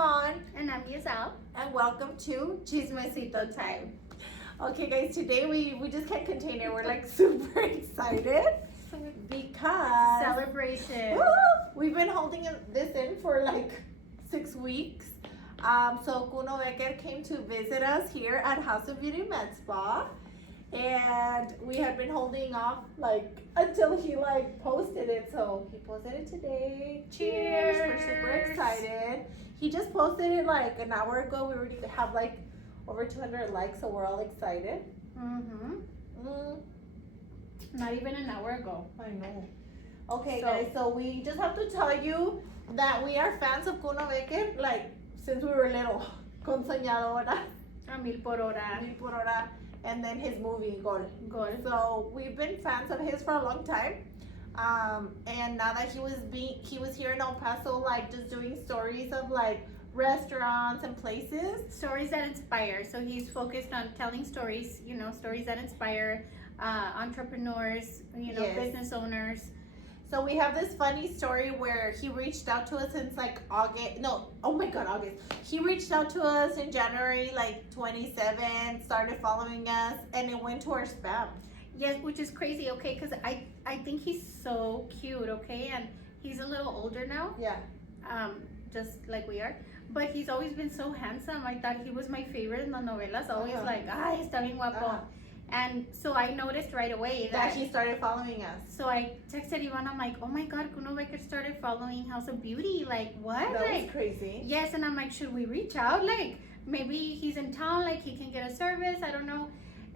Yvonne. And I'm Giselle. And welcome to Chismecito Time. Okay, guys, today we just can't contain it. We're like super excited because Celebration. woo, we've been holding this in for like 6 weeks. So Kuno Becker came to visit us here at House of Beauty Med Spa. And we had been holding off like until he like posted it. So he posted it today. Cheers. We're super excited. He just posted it like an hour ago. We already have like over 200 likes, so we're all excited. Not even an hour ago. I know. Okay, guys, so we just have to tell you that we are fans of Kuno Becker like since we were little. Con soñadora. A mil por hora. Mil por hora. And then his movie Gol. Gol. So we've been fans of his for a long time. And now that he was here in El Paso, like just doing stories of like restaurants and places. Stories that inspire. So he's focused on telling stories, stories that inspire entrepreneurs, Yes. business owners. So we have this funny story where he reached out to us since like August. He reached out to us in January, like 27, started following us, and it went to our spam. Yes, which is crazy, okay? Because I think he's so cute, okay? And he's a little older now. Yeah. Just like we are. But he's always been so handsome. I thought he was my favorite in the novelas. Always like, está bien guapo. And so I noticed right away that he started following us. So I texted Iván, I'm like, oh my God, Kuno Becker started following House of Beauty. Like, what? That was crazy. Yes, and I'm like, should we reach out? Like, maybe he's in town, like he can get a service, I don't know.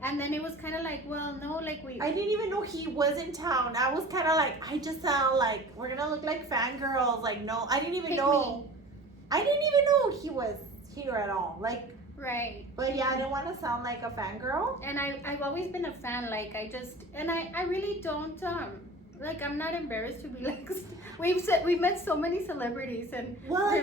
And then it was kind of like, well, no, like I didn't even know he was in town. I was kind of like, I just sound like, we're going to look like fangirls. Like, no, I didn't even know. I didn't even know he was here at all. Like, right. But yeah, I didn't want to sound like a fangirl. And I've always been a fan. Like I really don't like I'm not embarrassed to be like we've met so many celebrities and I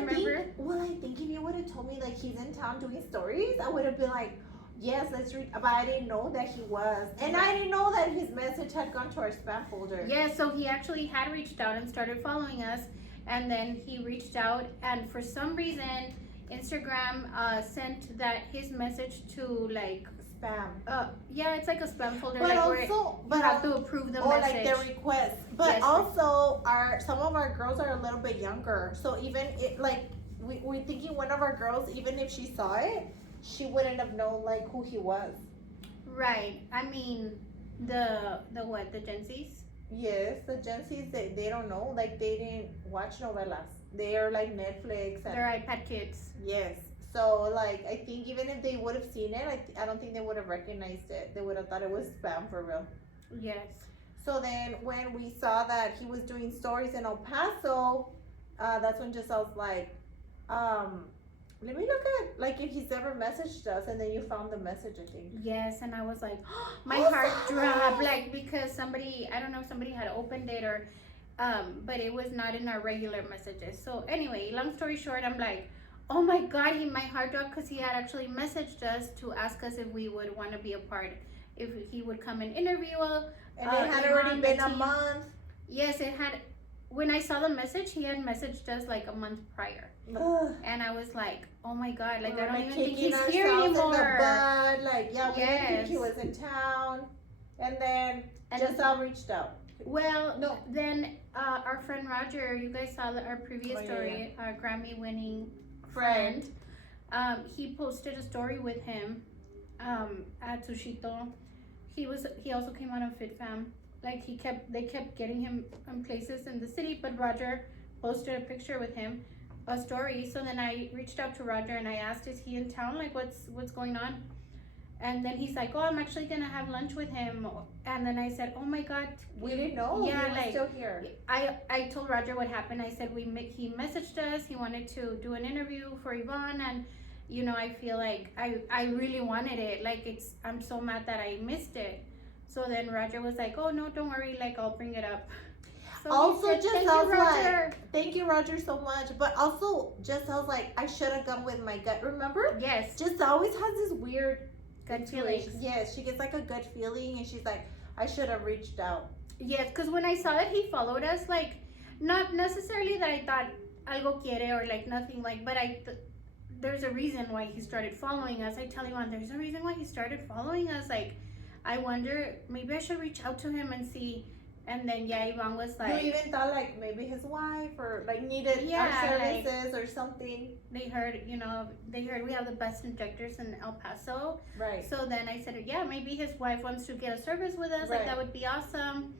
think if you would have told me like he's in town doing stories, I would have been like, yes, let's read. But I didn't know that he was, and I didn't know that his message had gone to our spam folder. Yeah, so he actually had reached out and started following us, and then he reached out, and for some reason Instagram sent that his message to like spam. Yeah, it's like a spam folder. But like also, you have to approve the message. Or like the request. But yes, also, some of our girls are a little bit younger, so even we're thinking one of our girls, even if she saw it, she wouldn't have known like who he was. Right. I mean, the Gen Zs? Yes, the Gen Zs they don't know, like they didn't watch novelas. They are like Netflix. And they're iPad kids. Yes. So like I think even if they would have seen it, I don't think they would have recognized it. They would have thought it was spam for real. Yes. So then when we saw that he was doing stories in El Paso, that's when just I was like, let me look at like if he's ever messaged us, and then you found the message, I think. Yes, and I was like, my heart dropped, like because somebody had opened it or but it was not in our regular messages. So anyway, long story short, I'm like, oh my God, my heart dropped because he had actually messaged us to ask us if we would want to be a part, if he would come and interview us. And it had already been a month. Yes, it had. When I saw the message, he had messaged us like a month prior. And I was like, oh my God, like I don't even think he's here anymore. In the bud. Like, yeah, we didn't think he was in town. And then Giselle reached out. Well, no. Then our friend Roger, you guys saw our previous story, our Grammy winning friend. He posted a story with him at Sushito. He also came out on FitFam. Like they kept getting him in places in the city, but Roger posted a picture with him, a story. So then I reached out to Roger and I asked, is he in town? Like what's going on? And then he's like, oh, I'm actually gonna have lunch with him. And then I said, oh my God, we didn't know. Yeah, he was still here. I told Roger what happened. I said he messaged us. He wanted to do an interview for Yvonne, and I feel like I really wanted it. Like I'm so mad that I missed it. So then Roger was like, oh no, don't worry, like I'll bring it up. So also just I was like, thank you Roger so much. But also just I was like, I should have gone with my gut, remember? Yes. Just always has this weird gut feeling. Yes, she gets like a gut feeling and she's like, I should have reached out. Yes, because when I saw that he followed us, like not necessarily that I thought algo quiere or like nothing like, but there's a reason why he started following us. I tell Ivan, there's a reason why he started following us. Like, I wonder, maybe I should reach out to him and see. And then, yeah, Ivan was like... You even thought, like, maybe his wife or, like, needed our services or something. They heard we have the best injectors in El Paso. Right. So then I said, yeah, maybe his wife wants to get a service with us. Like, that would be awesome.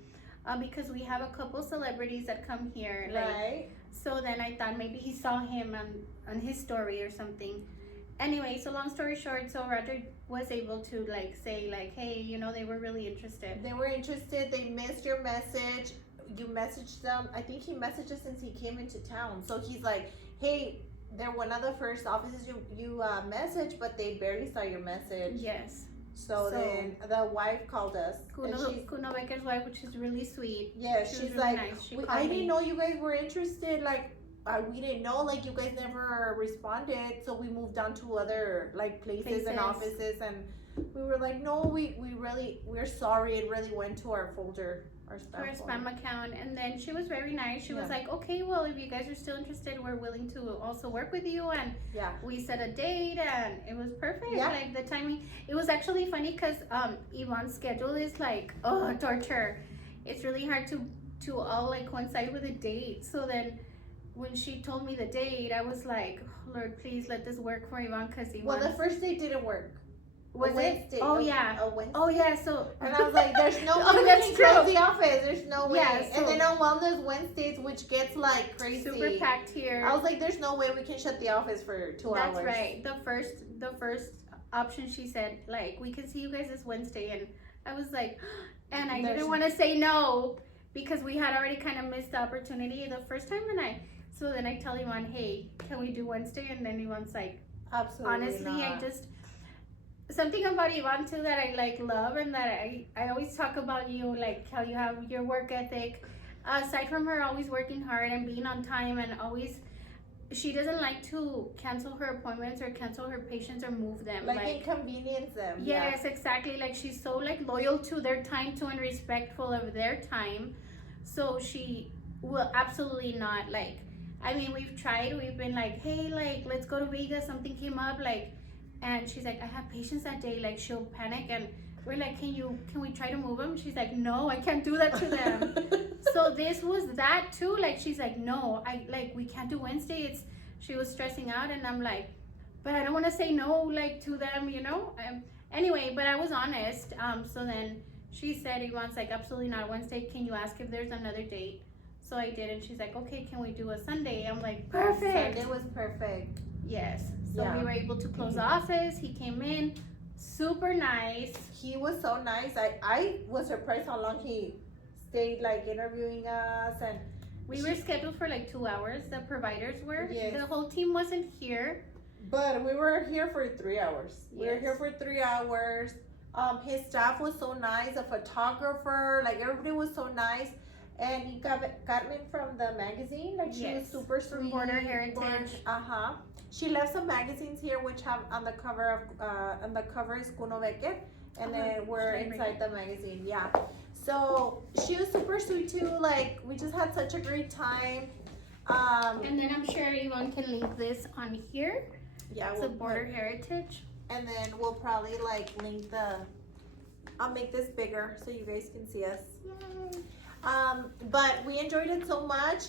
Because we have a couple celebrities that come here. Like, right. So then I thought maybe he saw him on his story or something. Anyway, so long story short, so Roger was able to like say like, hey, you know, they were really interested. They were interested. They missed your message. You messaged them. I think he messaged us since he came into town. So he's like, hey, they're one of the first offices you messaged, but they barely saw your message. Yes. So then the wife called us. Kuno Becker's wife, which is really sweet. Yeah, she's really like, nice. I didn't know you guys were interested. Like, we didn't know. Like, you guys never responded. So we moved on to other like places and offices, and we were like, no, we're sorry. It really went to our folder. Our spam account. And then she was very nice. She was like, okay, well, if you guys are still interested, we're willing to also work with you. And we set a date, and it was perfect. Like the timing, it was actually funny because Ivan's schedule is like torture. It's really hard to all like coincide with a date. So then when she told me the date, I was like, oh, Lord, please let this work for Ivan, because the first date didn't work. Was it? Oh yeah. Oh yeah. So and I was like, "There's no way we can close the office. There's no way." Yeah, so, and then on Wellness Wednesdays, which gets like crazy, super packed here. I was like, "There's no way we can shut the office for 2 hours." That's right. The first option she said, like, we can see you guys this Wednesday, and I was like, and I didn't want to say no because we had already kind of missed the opportunity the first time, so then I tell Ivan, hey, can we do Wednesday? And then Ivan's like, absolutely honestly, not. Something about Ivan too that I like love, and that I always talk about you, like how you have your work ethic. Aside from her always working hard and being on time, and always, she doesn't like to cancel her appointments or cancel her patients or move them. Like inconvenience them. Yes, exactly. Like, she's so like loyal to their time too, and respectful of their time. So she will absolutely not like. I mean, we've been like, hey, like, let's go to Vegas. Something came up, like. And she's like, I have patients that day. Like, she'll panic, and we're like, can we try to move them? She's like, no, I can't do that to them. So this was that too. Like, she's like, no, we can't do Wednesday. She was stressing out, and I'm like, but I don't want to say no, like, to them, you know? Anyway, but I was honest. So then she said, Ivan's like, absolutely not Wednesday. Can you ask if there's another date? So I did, and she's like, okay, can we do a Sunday? I'm like, perfect. Sunday was perfect. Yes. So we were able to close the office. He came in, super nice. He was so nice. I was surprised how long he stayed, like, interviewing us. And we were scheduled for like 2 hours. The providers were. Yes. The whole team wasn't here. But we were here for 3 hours. Yes. We were here for 3 hours. His staff was so nice. The photographer, like, everybody was so nice. And he got me from the magazine. Like, she was super sweet. From Border Heritage. She left some magazines here, which have on the cover is Kuno Becker, and then we're inside the magazine. Yeah. So she was super sweet too. Like, we just had such a great time. And then I'm sure everyone can link this on here. Yeah. It's a Border Heritage. And then we'll probably like link I'll make this bigger so you guys can see us. Yay. But we enjoyed it so much.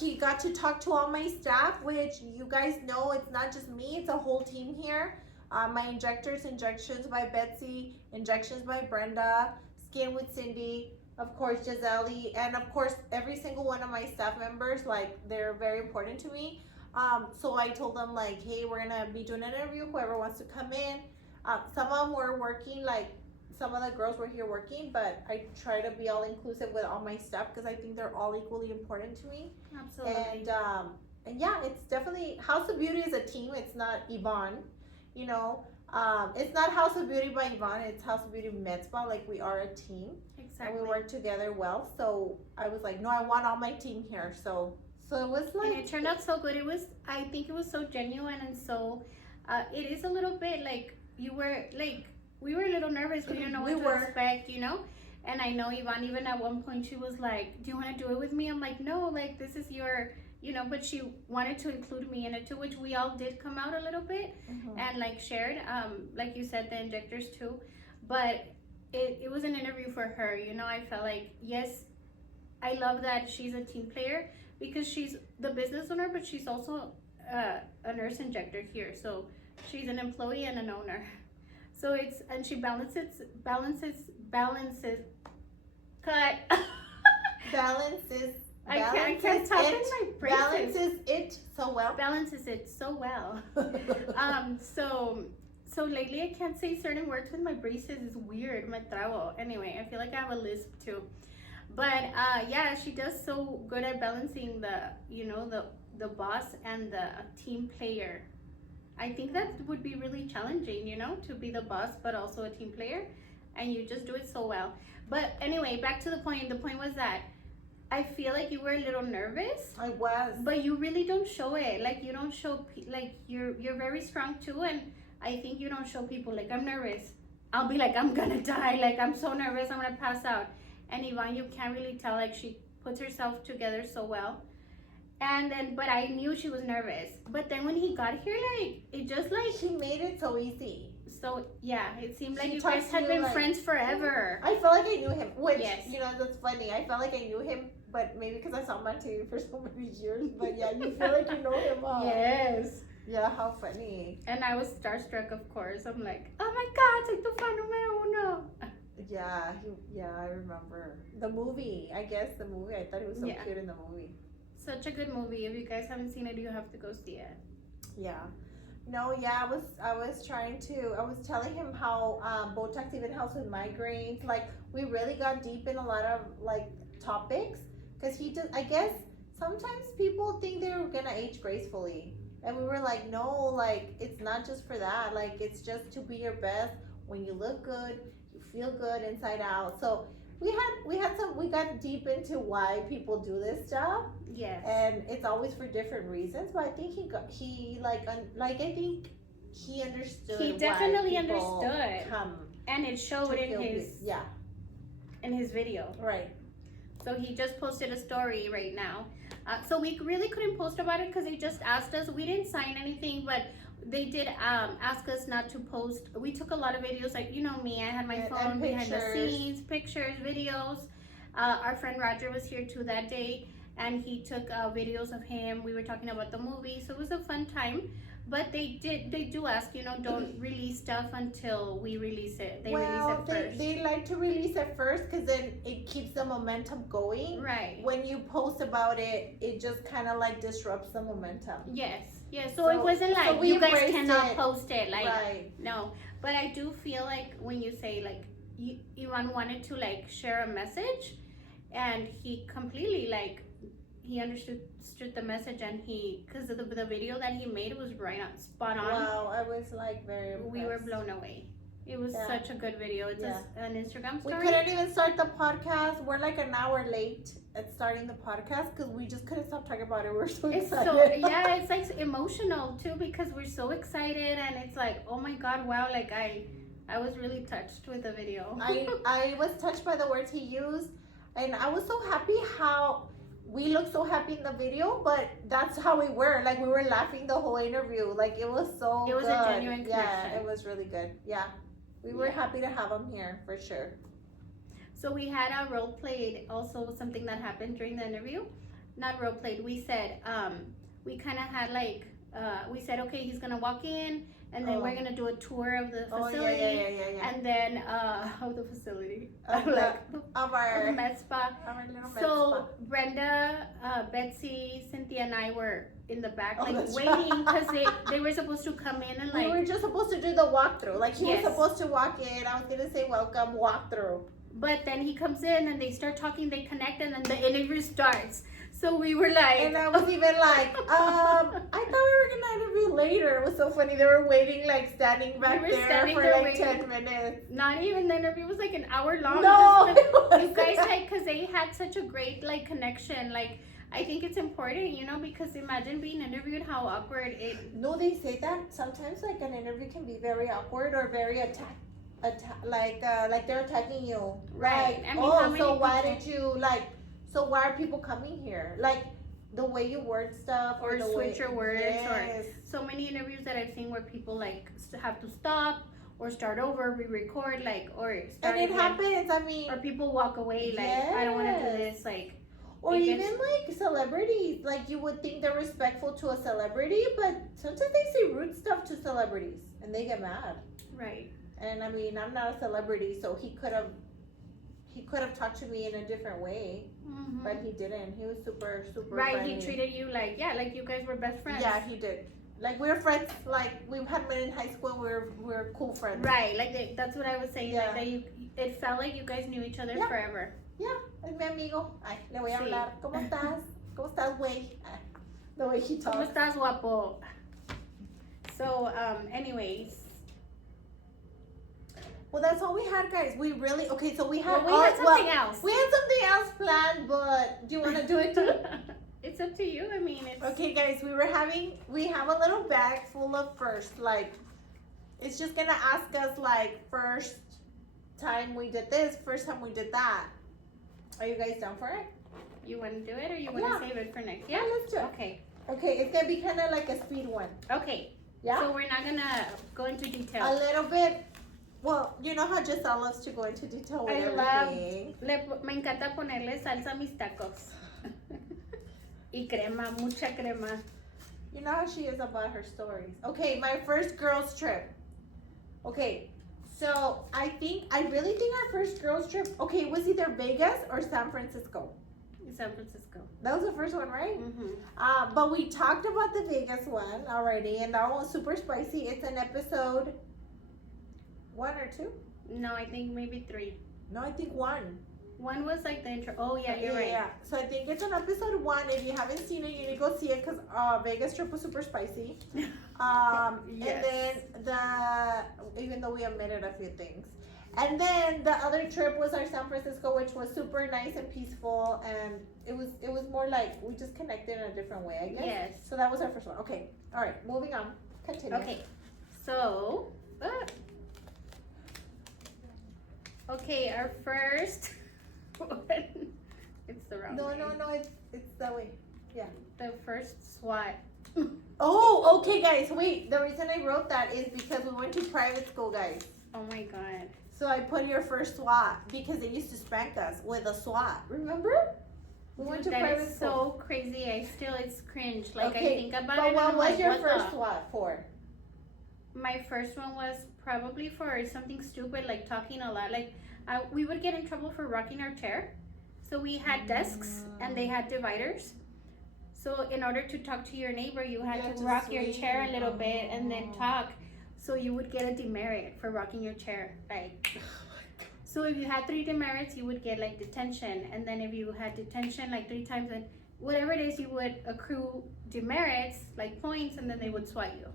He got to talk to all my staff, which you guys know, it's not just me, it's a whole team here. My injections by Betsy, injections by Brenda, skin with Cindy, of course Gisele, and of course every single one of my staff members, like, they're very important to me. So I told them, like, hey, we're gonna be doing an interview, whoever wants to come in. Some of them were working, like, some of the girls were here working, but I try to be all inclusive with all my staff because I think they're all equally important to me. Absolutely. And yeah, it's definitely, House of Beauty is a team. It's not Yvonne, you know. It's not House of Beauty by Yvonne. It's House of Beauty Med Spa. Like, we are a team. Exactly. And we work together well. So I was like, no, I want all my team here. So it was like. And it turned out so good. I think it was so genuine, and so it is a little bit like we were a little nervous. We didn't know what to expect, you know? And I know Yvonne, even at one point, she was like, do you want to do it with me? I'm like, no, like, this is your but she wanted to include me in it too, which we all did come out a little bit and like shared, like you said, the injectors too. But it was an interview for her. I felt like, yes, I love that she's a team player because she's the business owner, but she's also a nurse injector here. So she's an employee and an owner. So and she balances, cut. Balances. I can't talk in my braces. Balances it so well. Balances it so well. So lately I can't say certain words with my braces. It's weird. My trabo. Anyway, I feel like I have a lisp too. But yeah, she does so good at balancing the boss and the team player. I think that would be really challenging, to be the boss but also a team player, and you just do it so well. But anyway, back to the point. The point was that I feel like you were a little nervous. I was. But you really don't show it. Like you don't show like you're very strong too, and I think you don't show people like I'm nervous. I'll be like I'm gonna die. Like I'm so nervous. I'm gonna pass out. And Yvonne, you can't really tell. Like she puts herself together so well. And then, but I knew she was nervous. But then when he got here, like it just like she made it so easy. So yeah, it seemed like you guys had been friends forever. I felt like I knew him, which yes. That's funny. I felt like I knew him, but maybe because I saw him on TV for so many years. But yeah, you feel like you know him. Yes. Yeah, how funny. And I was starstruck, of course. I'm like, oh my God, soy tu fan número uno. Yeah, I remember the movie. I guess the movie. I thought he was so cute in the movie. Such a good movie. If you guys haven't seen it, you have to go see it. Yeah. No, yeah, I was telling him how Botox even helps with migraines. Like we really got deep in a lot of like topics because I guess sometimes people think they're gonna age gracefully, and we were like, no, like it's not just for that. Like it's just to be your best. When you look good, you feel good inside out. So we got deep into why people do this stuff. Yes. And it's always for different reasons, but I think I think he understood. He definitely understood. And it showed in his video. Right. So he just posted a story right now. So we really couldn't post about it because they just asked us. We didn't sign anything, but they did ask us not to post. We took a lot of videos, like me. I had my phone behind the scenes, pictures, videos. Our friend Roger was here too that day, and he took videos of him. We were talking about the movie, so it was a fun time. But they do ask, don't release stuff until we release it. They release it first. They like to release it first because then it keeps the momentum going. Right. When you post about it, it just kind of like disrupts the momentum. Yes. Yeah. So it wasn't like you guys cannot post it. Like right. No. But I do feel like when you say like Ivan wanted to like share a message, and he completely like he understood the message, and because the video that he made was right on spot on. Wow, I was like very impressed. We were blown away. It was such a good video. It's an Instagram story. We couldn't even start the podcast. We're like an hour late at starting the podcast because we just couldn't stop talking about it. We're so excited. It's like emotional too because we're so excited, and it's like, oh my God, wow! Like I was really touched with the video. I was touched by the words he used, and I was so happy how we looked so happy in the video, but that's how we were. Like we were laughing the whole interview. Like it was so It was good. a genuine connection. Yeah, it was really good. Yeah. We were happy to have him here for sure. So we had a role played, also something that happened during the interview. Not role played. We said we kind of had like we said, okay, he's gonna walk in, and then we're gonna do a tour of the facility. Yeah. And then of the facility, of our med spa. So Brenda, Betsy, Cynthia, and I were in the back, like waiting because they were supposed to come in and like. We were just supposed to do the walkthrough. Like he was supposed to walk in. I was gonna say welcome, walkthrough. But then he comes in and they start talking. They connect, and then the interview starts. So we were like, and I was even like, I thought we were gonna interview later. It was so funny. They were waiting, like standing back there for like 10 minutes. Not even the interview was like an hour long. No, you guys like, cause they had such a great like connection. Like I think it's important, because imagine being interviewed, how awkward it. No, they say that sometimes like an interview can be very awkward or very like they're attacking you. Right. Like, so why did you like? So why are people coming here? Like, the way you word stuff or the switch your words, yes. or so many interviews that I've seen where people like have to stop or start over, re-record, like, or start and it again. happens. I mean, Or people walk away like, I don't want to do this, like. Or even like celebrities, like you would think they're respectful to a celebrity, but sometimes they say rude stuff to celebrities and they get mad. Right. And I mean, I'm not a celebrity, so he could have talked to me in a different way, but he didn't. He was super right. friendly. He treated you like, yeah, like you guys were best friends. Yeah, he did. Like we were friends. Like we had met in high school. We're cool friends. Right. Like that's what I was saying. Yeah. Like that it felt like you guys knew each other forever. Yeah, es mi amigo. Ay, le voy a hablar. ¿Cómo estás? ¿Cómo estás, güey? The way he talks. ¿Cómo estás, guapo? So, anyways. Well, that's all we had, guys. We really so we had something else. We had something else planned, but do you want to do it too? It's up to you. I mean, it's okay, guys. We have a little bag full of first. Like, it's just gonna ask us like first time we did this, first time we did that. Are you guys down for it? You want to do it, or you want to save it for next? Yeah, let's do it. Okay. Okay, it's gonna be kind of like a speed one. Okay. Yeah. So we're not gonna go into detail. A little bit. Well, you know how Giselle loves to go into detail with everything. Me encanta ponerle salsa a mis tacos. Y crema, mucha crema. You know how she is about her stories. Okay, my first girls trip. Okay, so I really think our first girls trip, okay, it was either Vegas or San Francisco. San Francisco. That was the first one, right? Mm-hmm. But we talked about the Vegas one already, and that one was super spicy. It's an episode 1 or 2? No, I think maybe 3. No, I think 1. One was like the intro. Oh, yeah, you're right. Yeah, so I think it's on episode 1. If you haven't seen it, you need to go see it because Vegas trip was super spicy. Yes. And then even though we omitted a few things. And then the other trip was our San Francisco, which was super nice and peaceful. And it was more like we just connected in a different way, I guess. Yes. So that was our first one. Okay. All right. Moving on. Continue. Okay. So, okay, our first one. It's the wrong way. No, it's that way. Yeah. The first SWAT. Oh, okay, guys. Wait. The reason I wrote that is because we went to private school, guys. Oh my God. So I put your first SWAT because they used to spank us with a SWAT. Remember? We went to private is school. so crazy. it's cringe. Like Okay, I think about but it. what I'm was like, your what first the? SWAT for? My first one was probably for something stupid, like talking a lot. Like we would get in trouble for rocking our chair. So we had desks and they had dividers. So in order to talk to your neighbor, you had to rock your chair a little bit and then talk. So you would get a demerit for rocking your chair. Like, so if you had 3 demerits, you would get like detention. And then if you had detention like 3 times, and whatever it is, you would accrue demerits, like points, and then they would SWAT you.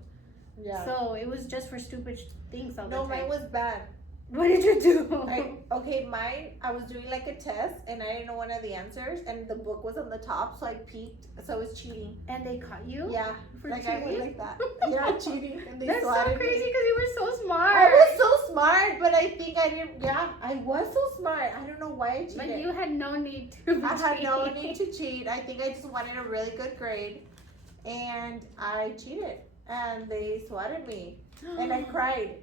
Yeah. So it was just for stupid things all the time. No, mine was bad. What did you do? Mine, I was doing like a test and I didn't know one of the answers and the book was on the top, so I peeked, so I was cheating. And they caught you? Yeah. For like cheating? I went like that. Yeah, cheating. And they That's so swatted crazy me. because you were so smart. I was so smart, but I think I didn't. Yeah, I was so smart. I don't know why I cheated. But you had no need to. I had no need to cheat. I think I just wanted a really good grade, and I cheated, and they swatted me, and I cried.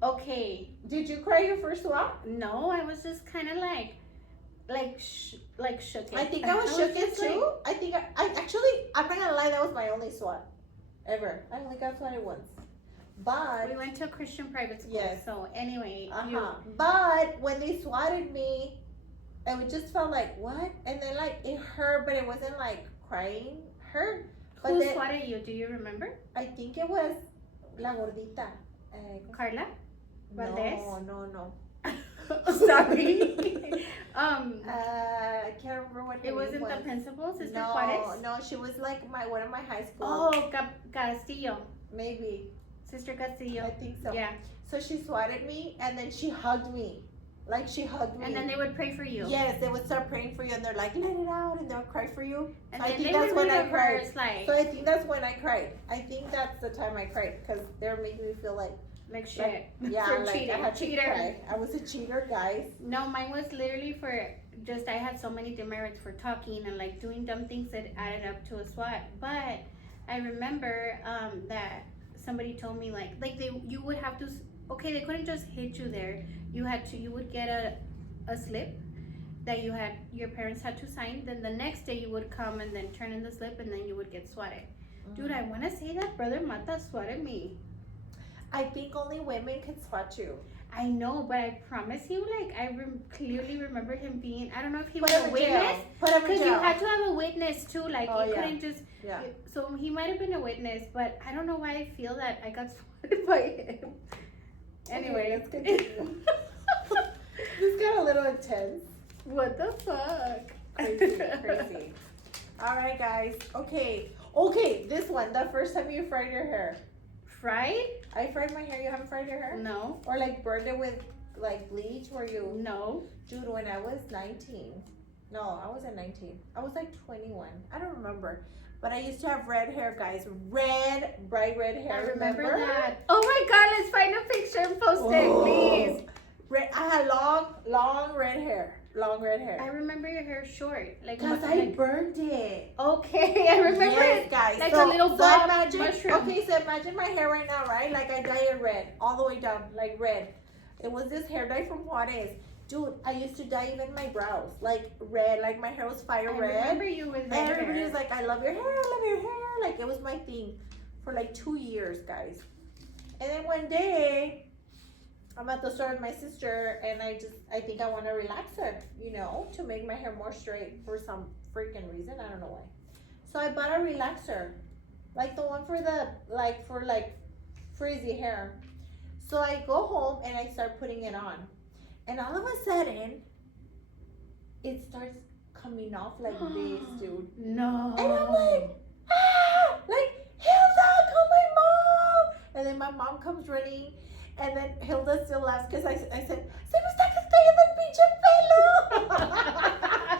Okay. Did you cry your first SWAT? No, I was just kind of like shook it. I think I was shook it just too. I think I actually, I'm not gonna lie, that was my only SWAT ever. I only got swatted once. But we went to a Christian private school. Yes. So anyway, But when they swatted me, it just felt like what? And then like it hurt, but it wasn't like crying hurt. But who then, swatted you? Do you remember? I think it was la gordita. Carla? Valdez? No. Sorry. I can't remember what her It name wasn't was. the principal, Sister Juarez? No, she was like one of my high school. Oh, Castillo. Maybe. Sister Castillo. I think so. Yeah. So she swatted me and then she hugged me. Like she hugged me. And then they would pray for you. Yes, they would start praying for you and they're like, let it out, and they'll cry for you. And so then I think they that's would when read I a cried. verse like, So I think that's when I cried. I think that's the time I cried because they're making me feel like shit. yeah, for like cheating. I had to Cheater. cry. I was a cheater, guys. No, mine was literally for just I had so many demerits for talking and like doing dumb things that added up to a SWAT. But I remember that somebody told me like you would have to, okay, they couldn't just hit you there. You would get a slip that your parents had to sign. Then the next day you would come and then turn in the slip, and then you would get swatted. Dude, I want to say that Brother Mata swatted me. I think only women can swat you. I know, but I promise you, like, clearly remember him being, I don't know if he was Put a him in jail. witness. Put him in Because you jail. had to have a witness too, like, Oh, you yeah. couldn't just, Yeah. so he might have been a witness, but I don't know why I feel that I got swatted by him. Anyway, let's continue. This got a little intense. What the fuck? Crazy. All right, guys. Okay, this one. The first time you fried your hair. Fried? I fried my hair. You haven't fried your hair? No. Or like burned it with like bleach where you... No. Dude, when I was 19. No, I wasn't 19. I was like 21. I don't remember. But I used to have red hair, guys. Bright red hair. I remember that. Oh my god, let's find a picture and post it, please. I had long red hair. Long red hair. I remember your hair short. Like, Because I burned it. Okay, I remember Yes, it. guys. Like so, a little bob imagine, mushroom. Okay, so imagine my hair right now, right? Like I dye it red, all the way down, like red. It was this hair dye from Juarez. Dude, I used to dye even my brows, like red, like my hair was fire red. I remember you with red Everybody hair. was like, I love your hair, I love your hair. Like, it was my thing for like 2 years, guys. And then one day, I'm at the store with my sister, and I think I want to relax her, you know, to make my hair more straight for some freaking reason. I don't know why. So I bought a relaxer, like the one for frizzy hair. So I go home and I start putting it on. And all of a sudden, it starts coming off like this, dude. No. And I'm like, like, Hilda, call my mom. And then my mom comes running. And then Hilda still laughs because I said, se me está cayendo el pinche pelo.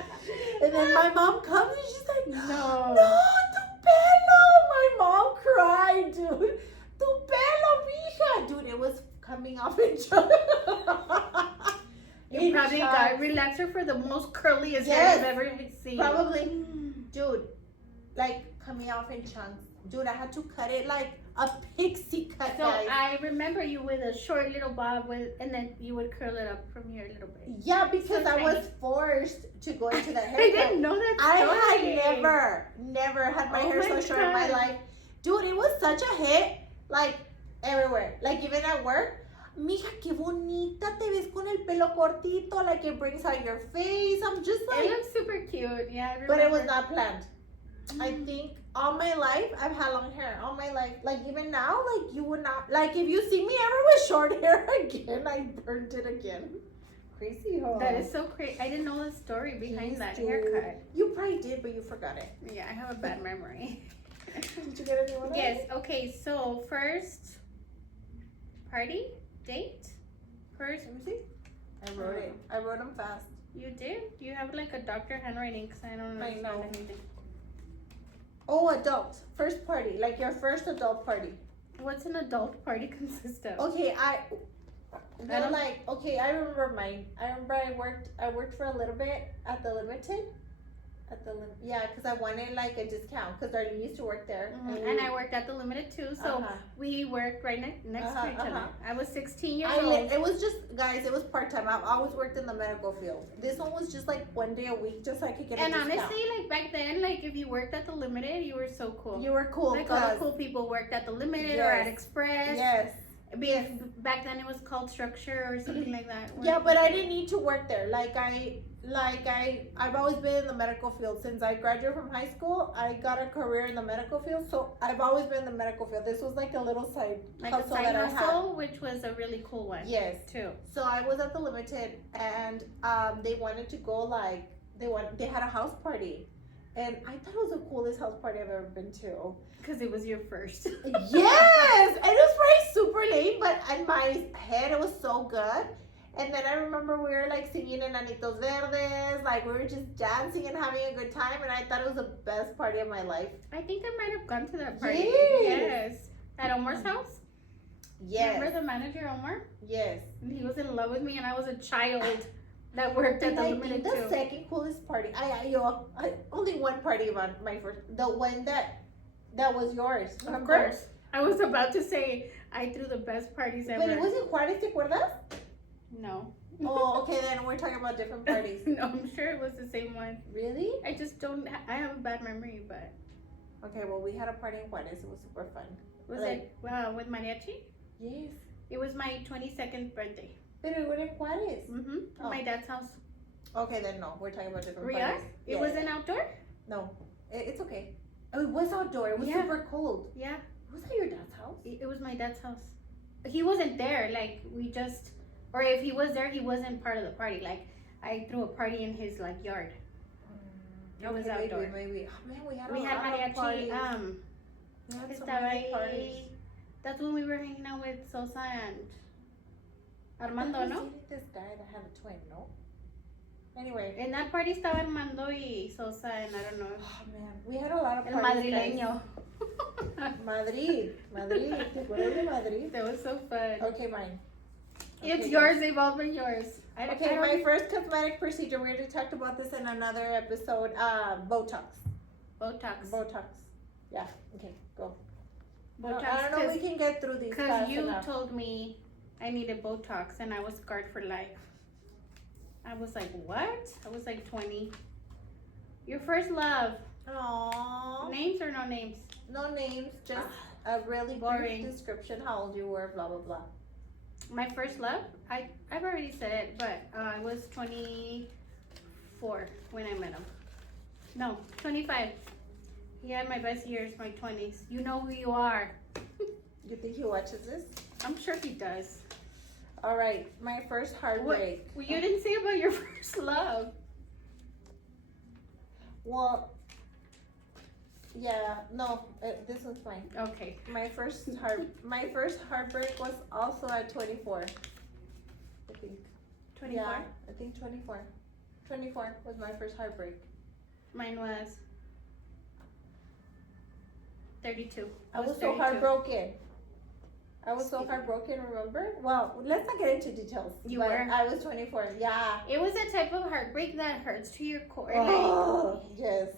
And then my mom comes and she's like, no, tu pelo. My mom cried, dude. Tu pelo, mija. Dude, it was coming off in chunks. You probably got relaxer for the most curliest hair I've ever seen. Probably. Dude, like coming off in chunks. Dude, I had to cut it like a pixie cut, So guys. I remember you with a short little bob and then you would curl it up from here a little bit. Yeah, because So I was tiny. forced to go into that I haircut. didn't know that I story. had never had my Oh hair my so short in my God. life. Dude, it was such a hit, like everywhere. Like even at work. Mija, qué bonita te ves con el pelo cortito. Like it brings out your face. I'm just It like. looks super cute. Yeah, I remember. But it was not planned. I think all my life I've had long hair. All my life, like even now, like you would not like if you see me ever with short hair again. I burned it again. Crazy, huh? That is so crazy. I didn't know the story behind Jeez, that dude. haircut. You probably did, but you forgot it. Yeah, I have a bad memory. Did you get anyone? Yes. Okay. So first party date. First, Let me see. I wrote it. I wrote them fast. you did. You have like a doctor handwriting because I don't I understand know. anything. Oh, adult. First party. Like your first adult party. What's an adult party consist of? Okay, I don't- I remember mine. I remember I worked for a little bit at the Limited. Yeah, because I wanted like a discount because Darlene used to work there. And I worked at the Limited too, so Uh-huh. we worked right next to each other. uh-huh. I was 16 years old. It was just, guys, it was part-time. I've always worked in the medical field. This one was just like one day a week just so I could get a And discount. honestly, like back then, like if you worked at the Limited, you were so cool. You were cool. Like all the 'cause- cool people worked at the Limited or at Yes. Express. Yes. Back then it was called Structure or something like that. Yeah, but I didn't need to work there. I've always been in the medical field since I graduated from high school. I got a career in the medical field, so I've always been in the medical field. This was like a little side like a hustle side that I had. hustle, which was a really cool one. Yes. Too. So I was at the Limited, and they wanted to go like they had a house party, and I thought it was the coolest house party I've ever been to. Because it was your first. Yes, and it was probably super late, but in my head it was so good. And then I remember we were like singing Enanitos Verdes, like we were just dancing and having a good time, and I thought it was the best party of my life. I think I might have gone to that party. Yes. Yes. At Omar's house? Yes, Remember the manager, Omar? yes. And he was in love with me and I was a child. that worked at And the I Luminate think the too. second coolest party, I only one party on my first, the one that was yours, Of remember? course. I was about to say I threw the best parties ever. But it wasn't Juarez, ¿te acuerdas? No. Oh, okay, then we're talking about different parties. No, I'm sure it was the same one. Really? I just don't. I have a bad memory, but Okay, well, we had a party in Juarez. It was super fun. was Like- it with mariachi? Yes. It was my 22nd birthday. But it was in Juarez. Mm-hmm. Oh. My dad's house. Okay, then no, we're talking about different We are? parties. It Yeah, wasn't outdoor? No, it's okay. Oh, it was outdoor. It was Yeah. super cold. Yeah. Was that your dad's house? It was my dad's house. He wasn't there. Like we just, or if he was there, he wasn't part of the party. Like I threw a party in his like yard. It was outdoor. Maybe. Oh, man, we had We a had lot of mariachi. parties. We had so Estaba many ahí. parties. That's when we were hanging out with Sosa and Armando, Who's no? dating this guy that had a twin, no? Anyway. In that party estaba Armando y Sosa and I don't know. Oh man, we had a lot of El parties. madrileño. Madrid. ¿Te acuerdas de Madrid? That was so fun. Okay, mine. It's Okay, yours, they've all been yours. Okay, my first cosmetic procedure, we already talked about this in another episode, Botox. Botox. Yeah, okay, go. Botox. I don't know, we can get through these Because fast you enough. told me I needed Botox and I was scarred for life. I was like, what? I was like 20. Your first love. Aww. Names or no names? No names, just a really Boring. brief description, how old you were, blah, blah, blah. My first love? I've already said it, but I was 24 when I met him. No, 25. He had my best years, my 20s. You know who you are. You think he watches this? I'm sure he does. All right, my first heartbreak. Well, you didn't say about your first love. Well, yeah, no, this one's fine. Okay. My first heartbreak was also at 24. I think. 24? Yeah, I think 24. 24 was my first heartbreak. Mine was 32. I was so 32. heartbroken. I was so heartbroken, remember? Well, let's not get into details. You but were? I was 24, yeah. It was a type of heartbreak that hurts to your core. Oh, yes.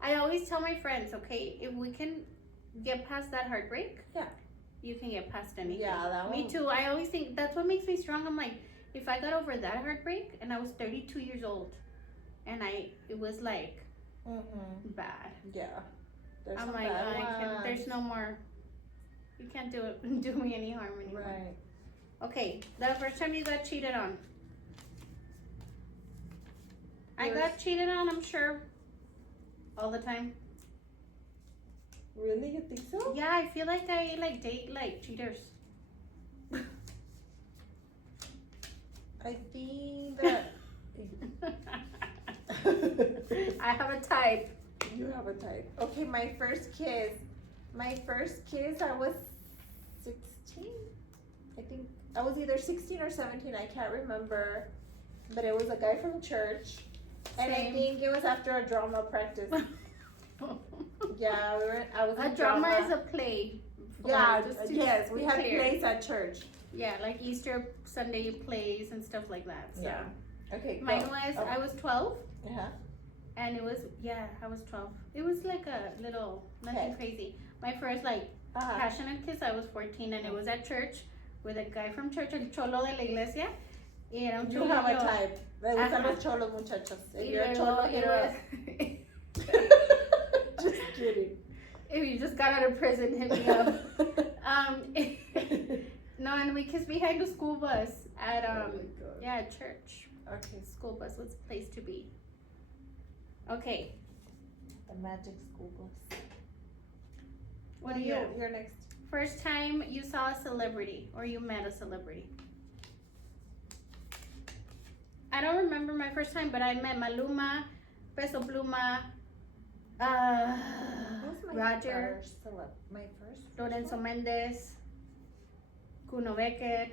I always tell my friends, okay, if we can get past that heartbreak, Yeah. you can get past anything. Yeah, that Me one. too. I always think that's what makes me strong. I'm like, if I got over that heartbreak and I was 32 years old and it was like Mm-hmm. bad. Yeah. There's I'm some like, bad there's ones. no more, you can't do me any harm anymore. Right. Okay, the first time you got cheated on. I Yours? got cheated on, I'm sure, all the time. Really? You think so? Yeah, I feel like I date cheaters. I think that I have a type. you have a type. Okay, my first kiss. I was 16. I think I was either 16 or 17. I can't remember. But it was a guy from church. And I Same. think it was after a drama practice. Yeah, I was A in drama is a play. Yeah, Just to yes, we be had clear. plays at church. Yeah, like Easter Sunday plays and stuff like that. So Yeah. Okay, mine go. was Oh. I was 12 Uh-huh. and it was I was 12. It was like a little nothing Okay. crazy. My first like Uh-huh. passionate kiss I was 14 and it was at church with a guy from church, el cholo de la iglesia. Y era un You have a cholillo. type. Me gustan Ajá. los cholos, muchachos. If Y you're a luego cholo, it you're a... was- Just kidding. if you just got out of prison, hit me up. No, and we kissed behind the school bus at Oh my God. yeah, at church. Okay, School bus was the place to be. Okay, the magic school bus. what do you have? You're next. First time you saw a celebrity or you met a celebrity? I don't remember my first time, but I met Maluma, Peso Pluma, Who's my Roger, first my first? Lorenzo Mendez, Kuno Becker.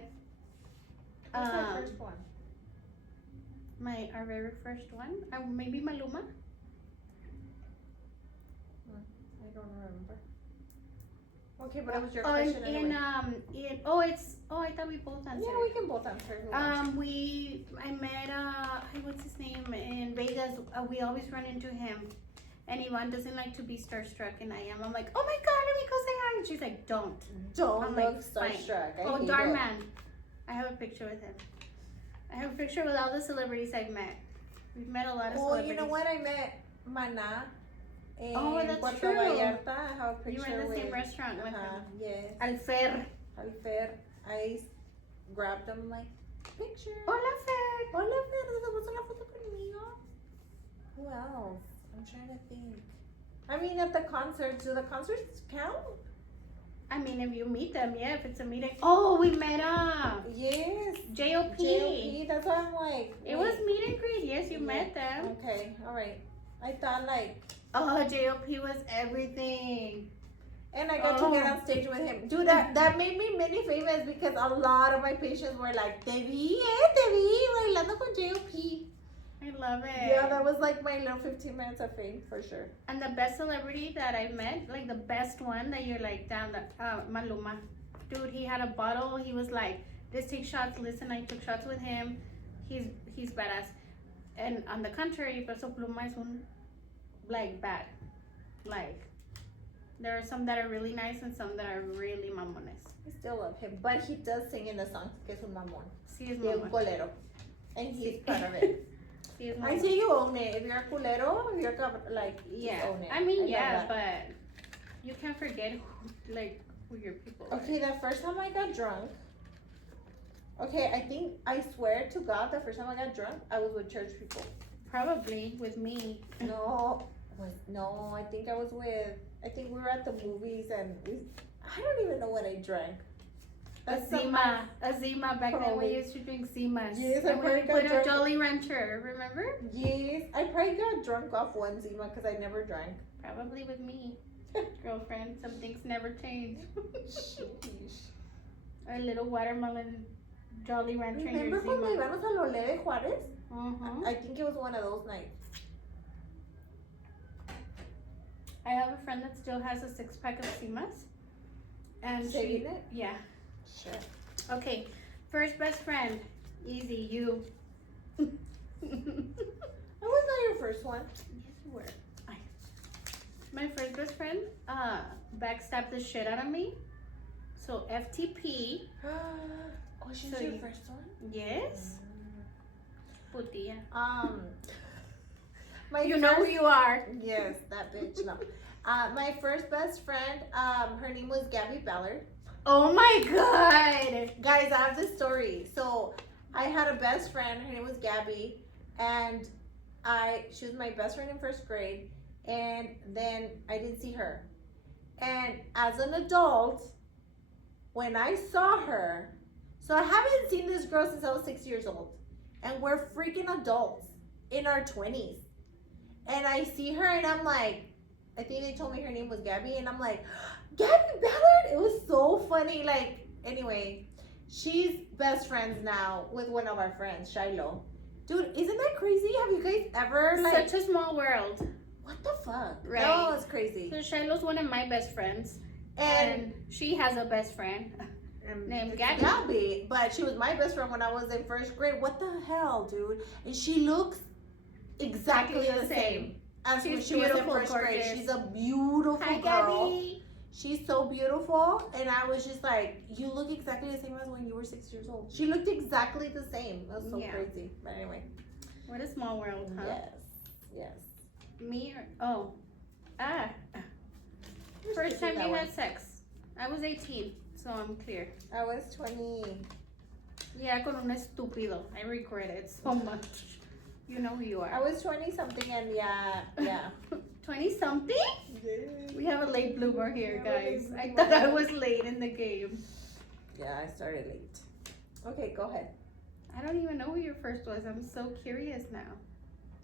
Who's my first one? Our very first one, maybe Maluma. I don't remember. Okay, but it was your Oh, question anyway. it's Oh, I thought we both answered. Yeah, we can both answer. I met what's his name in Vegas. We always run into him, and Ivan doesn't like to be starstruck, and I am. I'm like, oh my god, let me go say hi. And she's like, don't. Don't I'm look like, starstruck. Oh, Darman. I have a picture with him. I have a picture with all the celebrities I've met. We've met a lot of celebrities. Oh, you know what? I met Mana in that's Puerto true. Vallarta. I have a picture You were in the with same restaurant with him. Yes. Alfer. Alfer. I grabbed him like, picture. Hola, Fer. Hola, Fer. ¿Te puso una foto conmigo? Who else? I'm trying to think. I mean, at the concerts, do the concerts count? I mean, if you meet them, yeah, if it's a meeting. Oh, we met Yes. JOP. JOP, that's why I'm like. It was meet and greet. Yes, you met them. Okay, all right. I thought like. Oh, JOP was everything. And I got to get on stage with him. Dude, that made me mini famous because a lot of my patients were like, te vi bailando con JOP. I love it. Yeah, that was like my little 15 minutes of fame for sure. And the best celebrity that I met, like the best one that you're like down the Maluma. Dude, he had a bottle. He was like, let's take shots. Listen, I took shots with him. He's badass. And on the contrary, Peso Pluma is un like bad. Like there are some that are really nice and some that are really mamones. I still love him, but he does sing in the song que es un mamón. Sí es Y un mamón. colero. And he's proud of it. Sí es I mamón. say you own it. If you're a culero, if you're like, Yeah. you own it. I mean, love yeah, that. but you can't forget who your people are. Okay, the first time I got drunk. Okay, I swear to God, the first time I got drunk, I was with church people. Probably with me. No, I think we were at the movies and I don't even know what I drank. Azima, back then we Probably. used to drink Zimas. Yes, I and we probably got put a drunk. Jolly Rancher, remember? Yes, I probably got drunk off one Zima because I never drank. Probably with me. Girlfriend, some things never change. Sheesh. A little watermelon Jolly Rancher in Remember your cuando Zima. íbamos a Lole de Juárez? Uh-huh. I think it was one of those nights. I have a friend that still has a 6-pack of Zimas. And Saving it? Yeah. Sure. Okay, first best friend. Easy, you. I was not your first one. Yes, you were. My first best friend backstabbed the shit out of me. So FTP. Oh, she's So your you- first one? Yes. Putilla. My Know who you are. Yes, that bitch. No. My first best friend, her name was Gabby Ballard. Oh my god. Guys, I have this story. So I had a best friend. Her name was Gabby, and she was my best friend in first grade. And then I didn't see her. And as an adult, when I saw her, so I haven't seen this girl since I was 6 years old, and we're freaking adults in our 20s. And I see her, and I'm like, I think they told me her name was Gabby, and I'm like, Gabby Ballard? It was so funny. Like, anyway, she's best friends now with one of our friends, Shiloh. Dude, isn't that crazy? Have you guys ever, like, Such a small world. what the fuck? Right. Oh, it's crazy. So Shiloh's one of my best friends. And And she has a best friend. Named it's Gabby. Gabby, but she was my best friend when I was in first grade. What the hell, dude? And she looks exactly the same as when She's she was in beautiful, first grade. gorgeous. She's a beautiful Hi, girl. Gabby. She's so beautiful, and I was just like, you look exactly the same as when you were 6 years old. She looked exactly the same. That was so Yeah. crazy. But anyway. What a small world, huh? Yes. Me or You're first skipping time that you one. had sex. I was 18, so I'm clear. I was 20. Yeah, con un estúpido. I regret it so much. You know who you I are. was 20 something, and yeah. 20 something? We have a late bloomer here, We have a late guys. I bloomer. thought I was late in the game. Yeah, I started late. Okay, go ahead. I don't even know who your first was. I'm so curious now.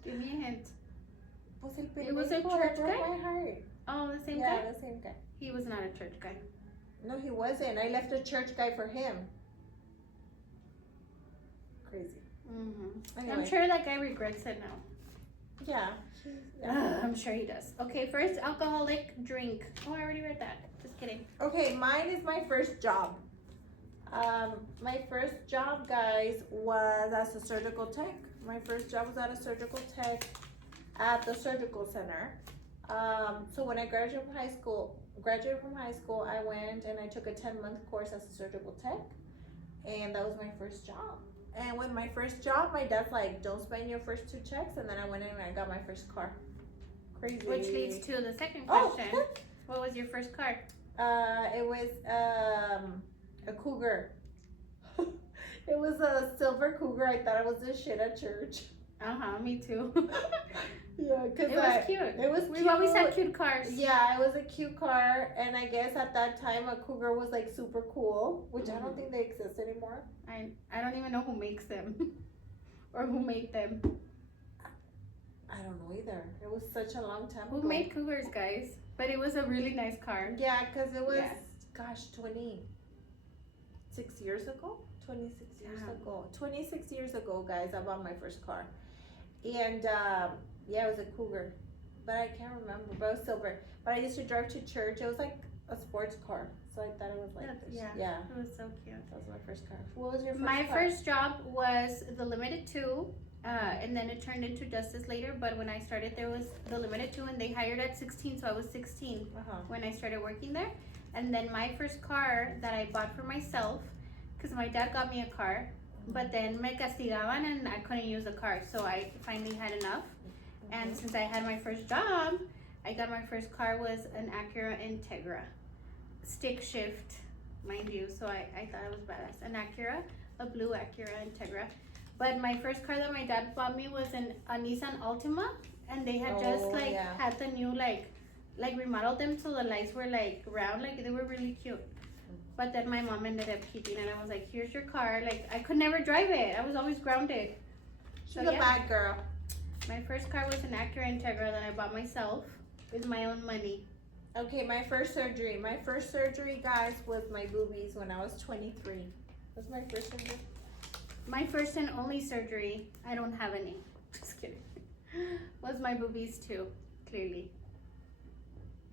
Give me a hint. It was a pendejo that church broke guy? my heart. Oh, the same Yeah, guy? the same guy. He was not a church guy. No, he wasn't. I left a church guy for him. Crazy. Mm-hmm. Anyway. I'm sure that guy regrets it now. Yeah. I'm sure he does. Okay, first alcoholic drink. Oh, I already read that. Just kidding. Okay, mine is my first job. My first job, guys, was as a surgical tech. My first job was at a surgical tech at the surgical center. So when I graduated from high school, I went and I took a 10-month course as a surgical tech, and that was my first job. And with my first job, my dad's like, "Don't spend your first 2 checks," and then I went in and I got my first car. Crazy. Which leads to the second question. Oh. What was your first car? It was a Cougar. It was a silver Cougar. I thought it was the shit at church. Me too. Yeah, cause it was cute. It was. We've always had cute cars. Yeah, it was a cute car, and I guess at that time a Cougar was like super cool, which I don't think they exist anymore. I don't even know who makes them, or who made them. I don't know either. It was such a long time ago. Who made Cougars, guys? But it was a really nice car. Yeah, cause it was, gosh, 26 years ago. 26 years ago. 26 years ago, guys, I bought my first car, and yeah, it was a Cougar, but I can't remember. But it was silver. But I used to drive to church. It was like a sports car, so I thought it was like this. Yeah. It was so cute. That was my first car. What was your first My car? first job was the Limited 2, and then it turned into Justice later. But when I started, there was the Limited 2, and they hired at 16, so I was 16 when I started working there. And then my first car that I bought for myself, because my dad got me a car, but then me castigaban and I couldn't use the car, so I finally had enough. And since I had my first job, I got my first car was an Acura Integra, stick shift, mind you. So I thought it was badass. An Acura, a blue Acura Integra. But my first car that my dad bought me was a Nissan Altima, and they had just had the new like remodeled them so the lights were like round, like they were really cute. But then my mom ended up keeping it. I was like, "Here's your car." Like I could never drive it. I was always grounded. She's a bad girl. My first car was an Acura Integra that I bought myself with my own money. Okay, my first surgery. My first surgery, guys, was my boobies when I was 23. That's my first surgery. My first and only surgery, I don't have any. Just kidding. Was my boobies too, clearly.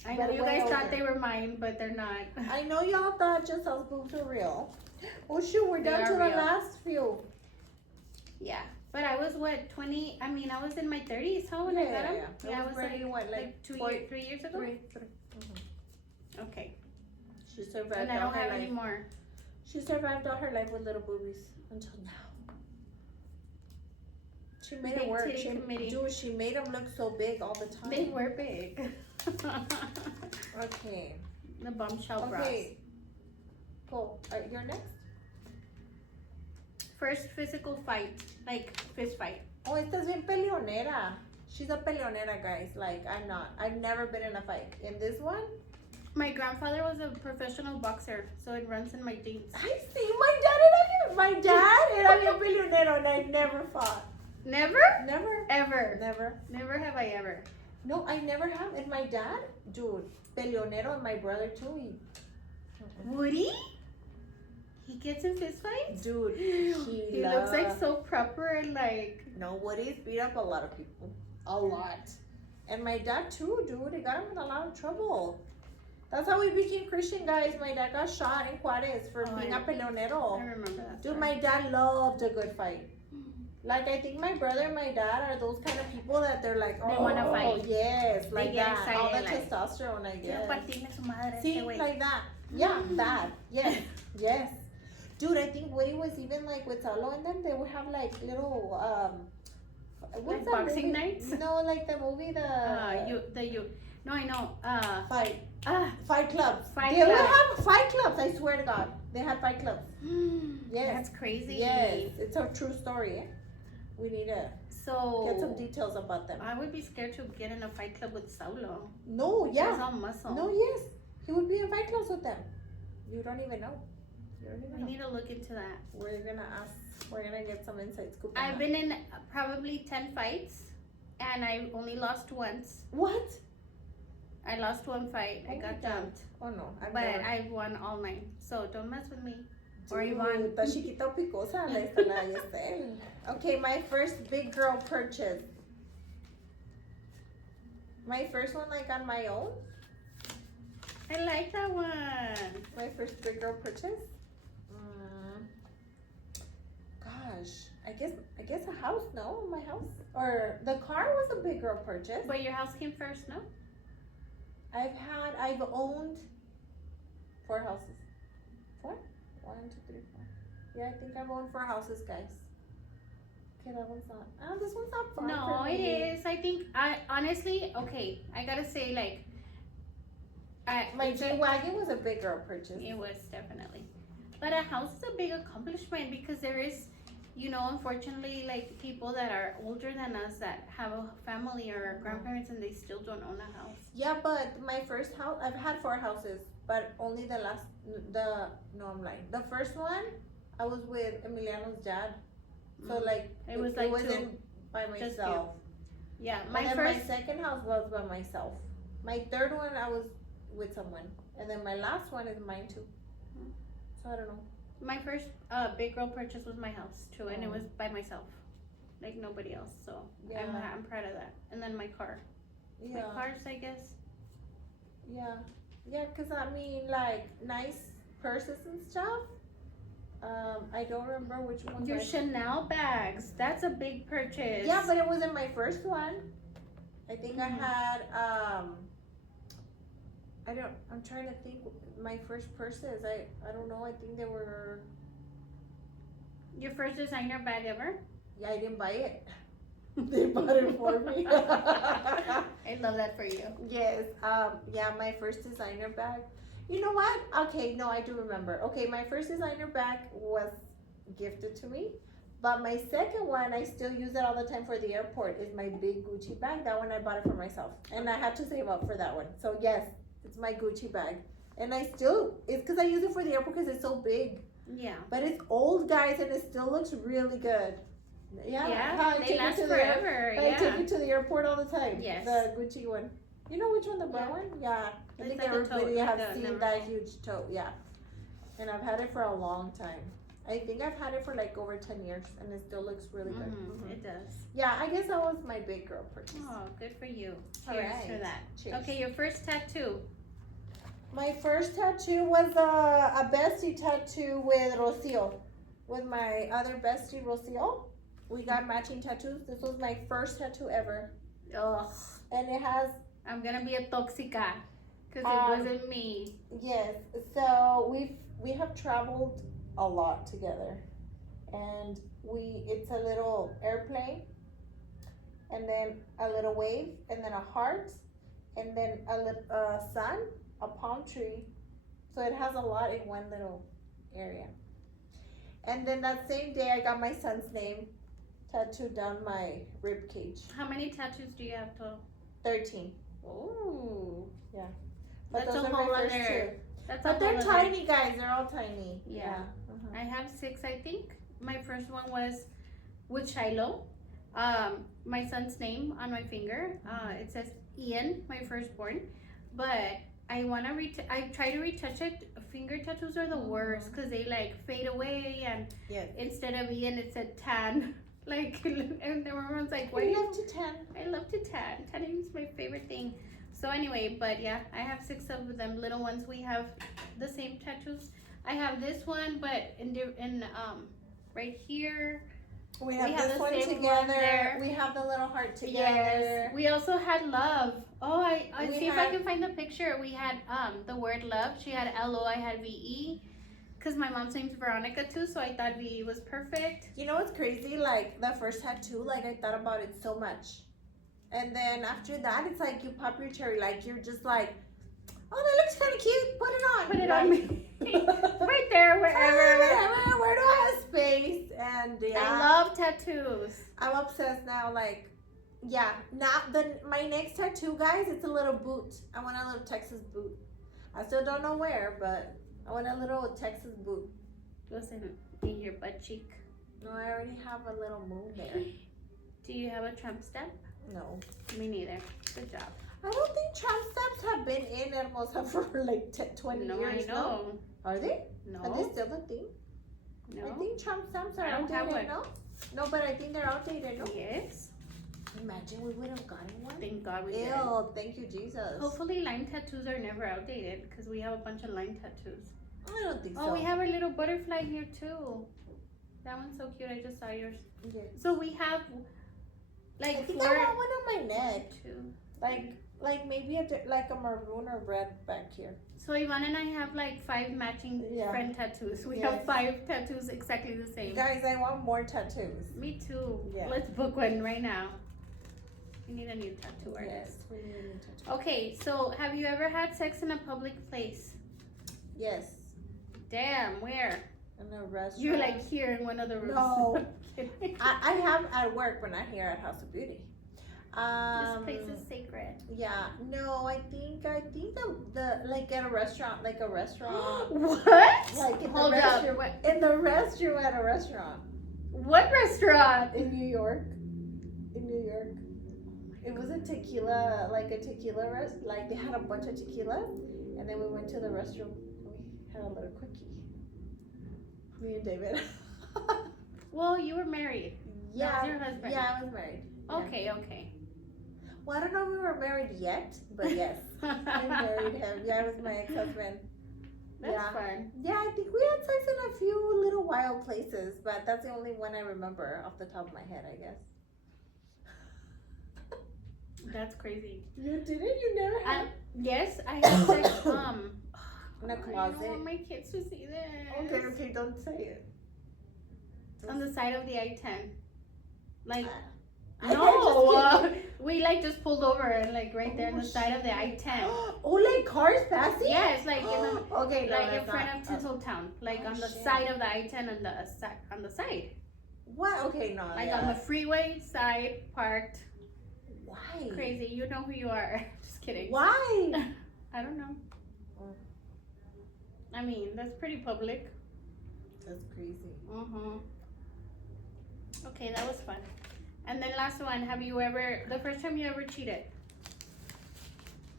I know you guys thought they were mine, but they're not. I know y'all thought Giselle's boobs were real. Oh shoot, we're down to the last few. Yeah. But I was 20, I was in my 30s, huh, when I got them? Yeah, I was like 3 years ago? 3. Okay. She survived and I don't have any more. She survived all her life with little boobies until now. She made it work. She made them look so big all the time. They were big. Okay. The bombshell bras. Okay. Cool. You're next? First physical fight, like fist fight. Oh, esta es bien peleonera. She's a peleonera, guys. Like, I'm not. I've never been in a fight. In this one? My grandfather was a professional boxer, so it runs in my genes. I see. My dad era bien peleonero, and I never fought. Never? Never. Ever. Never. Never have I ever. No, I never have. And my dad, dude, peleonero, and my brother too. Woody? He gets in fist fights? Dude, he looks like so proper and like... No, Woody's beat up a lot of people. A lot. And my dad too, dude. It got him in a lot of trouble. That's how we became Christian, guys. My dad got shot in Juarez for being a peleonero. I remember that. Dude, my dad loved a good fight. Like, I think my brother and my dad are those kind of people that they're like, they want to fight. Yes, they like get that. Excited, all the like, testosterone, I guess. See, like that. Yeah, that. Yes, yes. Dude, I think Woody was even like with Salo and them. They would have like little what's like boxing nights? No, like the movie No, I know. Fight clubs. Fight they clubs. would have fight clubs. I swear to God, they had fight clubs. Yes, that's crazy. Yes, it's a true story. Eh? We need to get some details about them. I would be scared to get in a fight club with Saulo. No, yeah. He's all muscle. No, yes, he would be in fight clubs with them. You don't even know. We need to look into that. We're gonna ask. We're gonna get some inside scoop. I've been in probably 10 fights, and I only lost once. What? I lost one fight. I got dumped. Oh no! But I won all 9. So don't mess with me. Or Yvonne. Está chiquita o picosa la Yesel. Okay, my first big girl purchase. My first one, like on my own. I like that one. My first big girl purchase. house, no? My house? Or the car was a big girl purchase. But your house came first, no? I've owned 4 houses. 4? 1, 2, 3, 4. Yeah, I think I've owned 4 houses, guys. Okay, that one's not. Oh, this one's not fun. No, for it me. is. I think I honestly, okay, I gotta say like, My G-Wagon was a big girl purchase. it was definitely, but a house is a big accomplishment because there is, unfortunately, like people that are older than us that have a family or grandparents and they still don't own a house. Yeah, but my first house, I've had 4 houses, but only no, I'm lying. The first one, I was with Emiliano's dad. So like, It was it like wasn't by Just myself. Yeah, My second house was by myself. My third one, I was with someone. And then my last one is mine too. So I don't know. my first big girl purchase was my house too, and it was by myself, like nobody else. So Yeah. I'm proud of that. And then my car, my Yeah. cars, I guess. Yeah. Yeah, because I mean, like, nice purses and stuff. I don't remember which one. Your Chanel bags, that's a big purchase. Yeah, but it wasn't my first one. I think I Mhm. had, I'm trying to think my first purses. I don't know. I think they were, Your first designer bag ever? yeah, I didn't buy it. They bought it for me. I love that for you. Yes. Yeah, my first designer bag. You know what? Okay, no, I do remember. Okay, my first designer bag was gifted to me, but my second one, I still use it all the time for the airport, is my big Gucci bag. That one I bought it for myself, and I had to save up for that one. So yes, it's my Gucci bag, and it's because I use it for the airport because it's so big. Yeah. But it's old, guys, and it still looks really good. Yeah, I They take it last to the forever. I take it to the airport all the time. Yes. The Gucci one. You know which one, the brown Yeah. one? Yeah. I It's think like a everybody tote, like has a seen number that tote. huge tote. Yeah. And I've had it for a long time. I think I've had it for like over 10 years, and it still looks really good. Mhm. It does. Yeah, I guess that was my big girl purchase. Oh, good for you. All Cheers right. for that. Cheers. Okay, your first tattoo. My first tattoo was a bestie tattoo with Rocio. With my other bestie, Rocio. We got matching tattoos. This was my first tattoo ever. Ugh. And it has, I'm gonna be a toxica because it wasn't me. yes. So we have traveled a lot together. And it's a little airplane. And then a little wave. And then a heart. And then a sun. A palm tree. So it has a lot in one little area. And then that same day I got my son's name tattooed down my rib cage. How many tattoos do you have total? 13. Oh. Yeah. But That's those a are whole my first other. two. That's But a they're whole other- tiny, guys. They're all tiny. Yeah. Uh-huh. I have 6, I think. My first one was with Shiloh. My son's name on my finger. It says Ian, my firstborn. But I want to I try to retouch it. Finger tattoos are the worst because they like fade away, and Yes. instead of Ian it said tan. Like, and everyone's like, "Why I do you love to tan. I love to tan. Tanning is my favorite thing." So anyway, but yeah, I have 6 of them little ones. We have the same tattoos. I have this one, but in right here. We have We have this the one same one together. there. We have the little heart together. Yes. We also had love. Oh, I We see if I had- can find the picture. We had the word love. She had LO. I had VE. Cause my mom's name's Veronica too, so I thought VE was perfect. You know what's crazy? Like the first tattoo, like I thought about it so much. And then after that, it's like you pop your cherry. Like you're just like, oh, that looks kind of cute. Put it on. Put it Like- on me. Right there, wherever. Where do I have space? And yeah, I love tattoos. I'm obsessed now. Like, yeah. Now my next tattoo, guys, it's a little boot. I want a little Texas boot. I still don't know where, but I want a little Texas boot. Goes in your butt cheek. No, I already have a little moon there. Do you have a tramp stamp? No. Me neither. Good job. I don't think tramp stamps have been in Hermosa for like 20 No, years. I know. Are they? Are they No. still a thing? I No. think tramp stamps are I don't have outdated, one. no? No, but I think they're outdated, no? Yes. Imagine we would have gotten one. Thank God we did. Ew, thank you, Jesus. Hopefully line tattoos are never outdated because we have a bunch of line tattoos. I don't think so. Oh, we have our little butterfly here too. That one's so cute. I just saw yours. Yes. So we have like I think four. I want one on my neck. Two. Like maybe like a maroon or red back here. So Ivana and I have like 5 matching friend tattoos. We have 5 tattoos exactly the same. Guys, I want more tattoos. Me too. Yeah. Let's book one right now. We need a new tattoo artist. Yes, we need a new tattoo. Okay, so have you ever had sex in a public place? Yes. Damn, where? In a restaurant. You're like here in one of the rooms. No. I have at work, but not here at House of Beauty. This place is sacred. Yeah. No, I think the like at a restaurant, What? Like Hold up. What? in the restroom at a restaurant What restaurant? in New York. In New York. It was a tequila rest. Like they had a bunch of tequila, and then we went to the restroom. We had a little quickie. Me and David. Well, you were married. Yeah. That was your husband. Yeah, I was married. Okay, okay. Well, I don't know if we were married yet, but yes, I married him. Yeah, it was my ex-husband. That's fun. Yeah, I think we had sex in a few little wild places, but that's the only one I remember off the top of my head, I guess. That's crazy. You didn't? You never had? Yes, I had sex. In a I don't closet. want my kids to see this. Okay, don't say it. On the side of the I-10. Like, I no, we like just pulled over and like right there on the side of the I-10. Oh, like cars passing? Yes, like in the, okay, no, like in that's front not. of Tinseltown, like on the shit. side of the I-10 on the side. What? Okay, no. Like on the freeway side, parked. Why? Crazy, you know who you are. Just kidding. Why? I don't know. I mean, that's pretty public. That's crazy. Okay, that was fun. And then last one, the first time you ever cheated?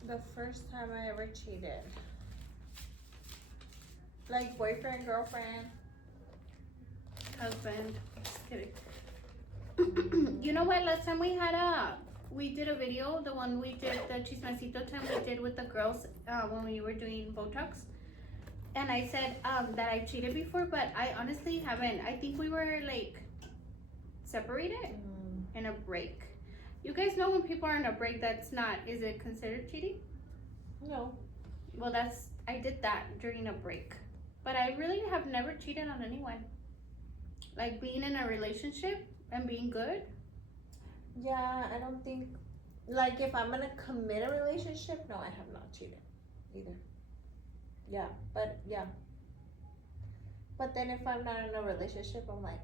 The first time I ever cheated. Like boyfriend, girlfriend. Husband. Just kidding. You know what? Last time we did a video, the one we did, the chismecito time we did with the girls when we were doing Botox. And I said that I cheated before, but I honestly haven't. I think we were like separated in a break. You guys know when people are in a break, is it considered cheating? No. Well, I did that during a break. But I really have never cheated on anyone. Like being in a relationship and being good. Yeah, I don't think, like if I'm gonna commit a relationship, no, I have not cheated either. Yeah, but yeah. But then if I'm not in a relationship, I'm like,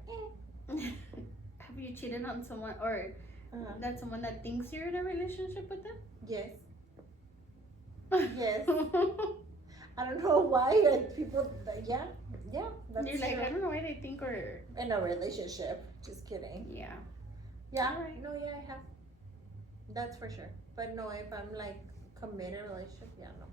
Have you cheated on someone or that someone that thinks you're in a relationship with them? Yes. Yes. I don't know why, like people, yeah, that's You're like, true. I don't know why they think we're In a relationship. Just kidding. Yeah. Yeah, Alright. no, yeah, I have. That's for sure. But no, if I'm like committed relationship, yeah, no.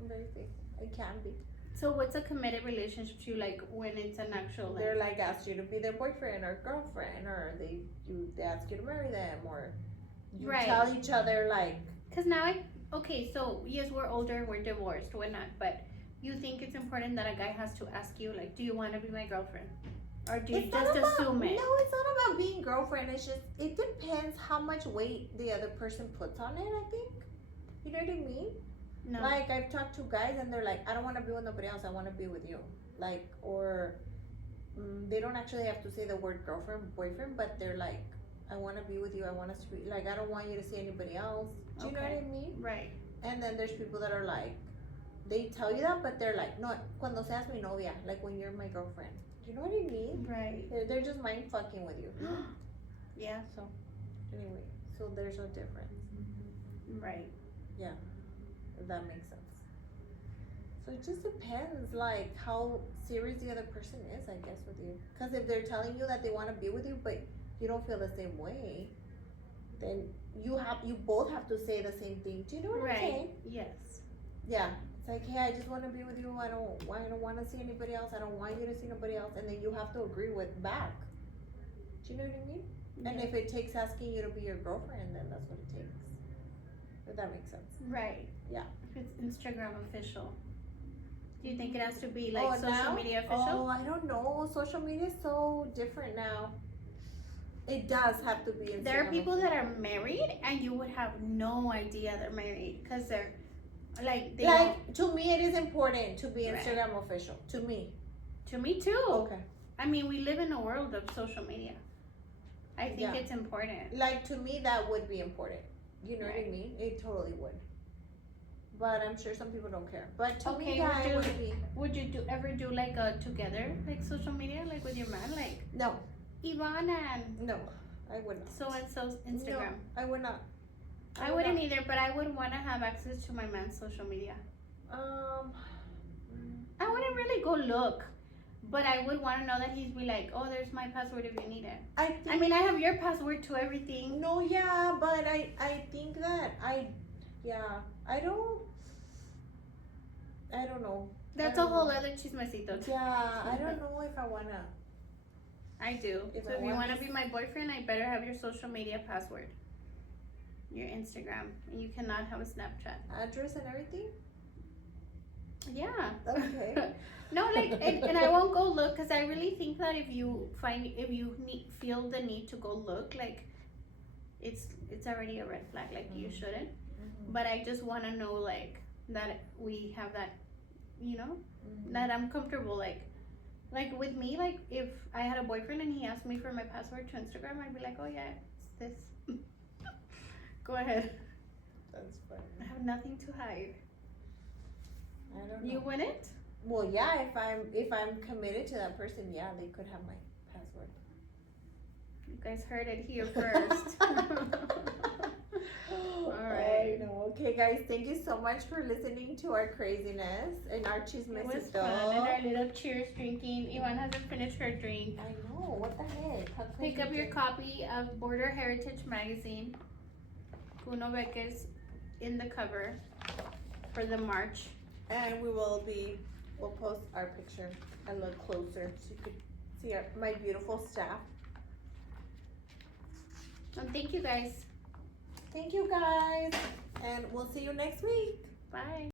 I'm very safe. I can be. So what's a committed relationship to you, like when it's an actual like, They're like ask you to be their boyfriend or girlfriend, or they ask you to marry them, or you tell each other like. Cause now okay, so yes, we're older, we're divorced, we're not, but you think it's important that a guy has to ask you like, do you want to be my girlfriend, or do you just assume it? No, it's not about being girlfriend. It's just it depends how much weight the other person puts on it. I think. You know what I mean? No. Like I've talked to guys and they're like, I don't want to be with nobody else. I want to be with you. Like, or they don't actually have to say the word girlfriend, boyfriend, but they're like, I want to be with you. I want to be like, I don't want you to see anybody else. Do you know what I mean? Right. And then there's people that are like, they tell you that, but they're like, no, cuando seas mi novia, like when you're my girlfriend. Do you know what I mean? Right. They're just mind fucking with you. Yeah. So, anyway, so there's a difference. Right. Yeah. If that makes sense. So it just depends, like, how serious the other person is, I guess, with you. Because if they're telling you that they want to be with you, but you don't feel the same way, then you both have to say the same thing. Do you know what I'm saying? Yes. Yeah. It's like, hey, I just want to be with you. I don't want to see anybody else. I don't want you to see nobody else. And then you have to agree with back. Do you know what I mean? Yeah. And if it takes asking you to be your girlfriend, then that's what it takes. If that makes sense. Right. Yeah. If it's Instagram official. Do you think it has to be like Oh, social now? media official? Oh, I don't know. Social media is so different now. It does have to be Instagram. There are people that are married and you would have no idea they're married because they're like they like to me it is important to be Right. Instagram official. To me. to me too. Okay. I mean, we live in a world of social media. I think Yeah. it's important. Like to me that would be important. You know what I Right. mean? It totally would. But I'm sure some people don't care. But to Okay, me that would you- would be. Would you ever do like a together like social media like with your man like No. Yvonne and No. I would not. so and so's Instagram? No, I would not. I wouldn't either, but I would want to have access to my man's social media. I wouldn't really go look, but I would want to know that he'd be like, oh, there's my password if you need it. I mean, I have your password to everything. No, yeah, but I think that I don't know. That's I a don't whole know. other chismecito. Yeah, I don't know if I wanna. I do. If So I if you want want to this- be my boyfriend, I better have your social media password. Your Instagram. And you cannot have a Snapchat. Address and everything? Yeah. Okay. No, like, and I won't go look because I really think that if you feel the need to go look, like, it's already a red flag. Like, you shouldn't. But I just want to know, like, that we have that, you know, that I'm comfortable. Like with me, like, if I had a boyfriend and he asked me for my password to Instagram, I'd be like, oh yeah, it's this. Go ahead. That's funny. I have nothing to hide. I don't know. You wouldn't? Well, yeah, if I'm committed to that person, yeah, they could have my password. You guys heard it here first. Alright. I know. Okay, guys, thank you so much for listening to our craziness and our It was chismecito. fun, and our little cheers drinking. Yvonne hasn't finished her drink. I know. What the heck? How Pick up crazy your is it? copy of Border Heritage magazine. Kuno Becker's in the cover for the March. And we'll post our picture a little closer so you could see my beautiful staff. And thank you guys. Thank you guys, and we'll see you next week. Bye.